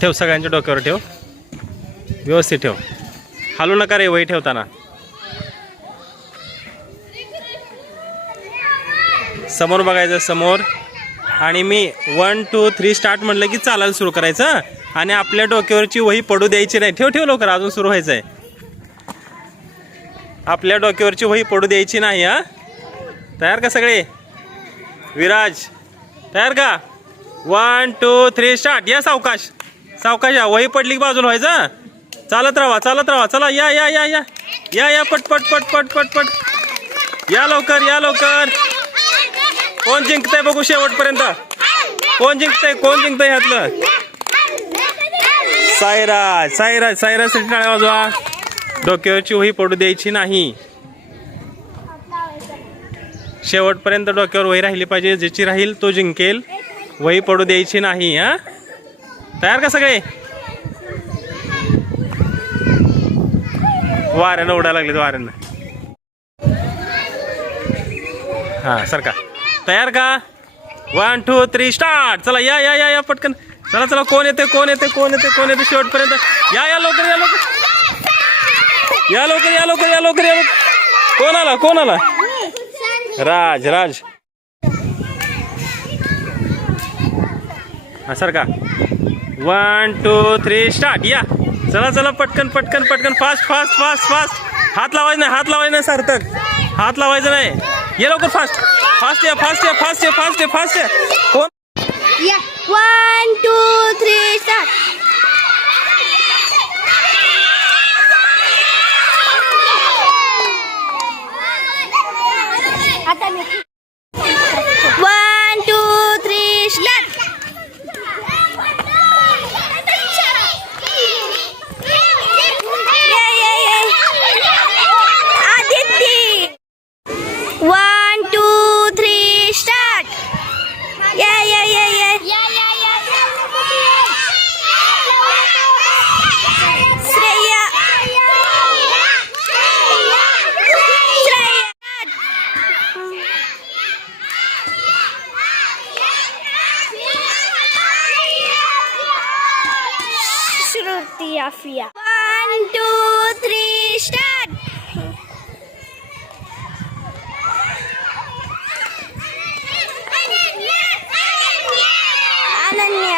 ठेव सगळ्यांच्या डोक्यावर ठेव. व्यवस्थित ठेव. हालू नका रे वही ठेवताना. समोर बघायचं समोर. आणि मी वन टू थ्री स्टार्ट म्हटलं की चालायला सुरू करायचं आणि आपल्या डोक्यावरची वही पडू द्यायची नाही. ठेव ठेव लवकर अजून सुरू व्हायचं आहे आपल्या डोक्यावरची वही पडू द्यायची नाही हा. तयार का सगळे? विराज तयार का? वन टू थ्री स्टार्ट या सावकाश सावकाश या वही पडली की बाजूला व्हायचं? चालत राहा चालत राहा चला या या या या. या या पट पट पट पट पट पट. या लवकर या लवकर. कोण जिंकतंय बघू शेवटपर्यंत. कोण जिंकतंय कोण जिंकतंय ह्यातलं? सायराज सायराज सायराजसाठी टाळ्या वाजवा. डोक्यावरची वही पडू द्यायची नाही. शेवटपर्यंत डोक्यावर वही राहिली पाहिजे ज्याची राहील तो जिंकेल. वही पडू द्यायची नाही हा? तयार का सगळे? वाऱ्यानं उडायला लागले वाऱ्यानं. हा सरका तयार का? वन टू थ्री स्टार्ट चला या या या या पटकन. चला चला कोण येते कोण येते कोण येते कोण येते शेवटपर्यंत? या या लवकर या लवकर. या लवकर या लवकर या लवकर या लवकर. कोण आला कोण आला? राज राज. हा सर का? वन टू थ्री स्टार्ट या चला चला पटकन पटकन पटकन. फास्ट फास्ट फास्ट फास्ट हात लावायचं नाही हात लावायचं नाही सार्थक. हात लावायचं नाही. ये लवकर फास्ट फास्ट या फास्ट या फास्ट या फास्ट या फास्ट या कोण One, two, three, start! Ananya! Ananya! Ananya!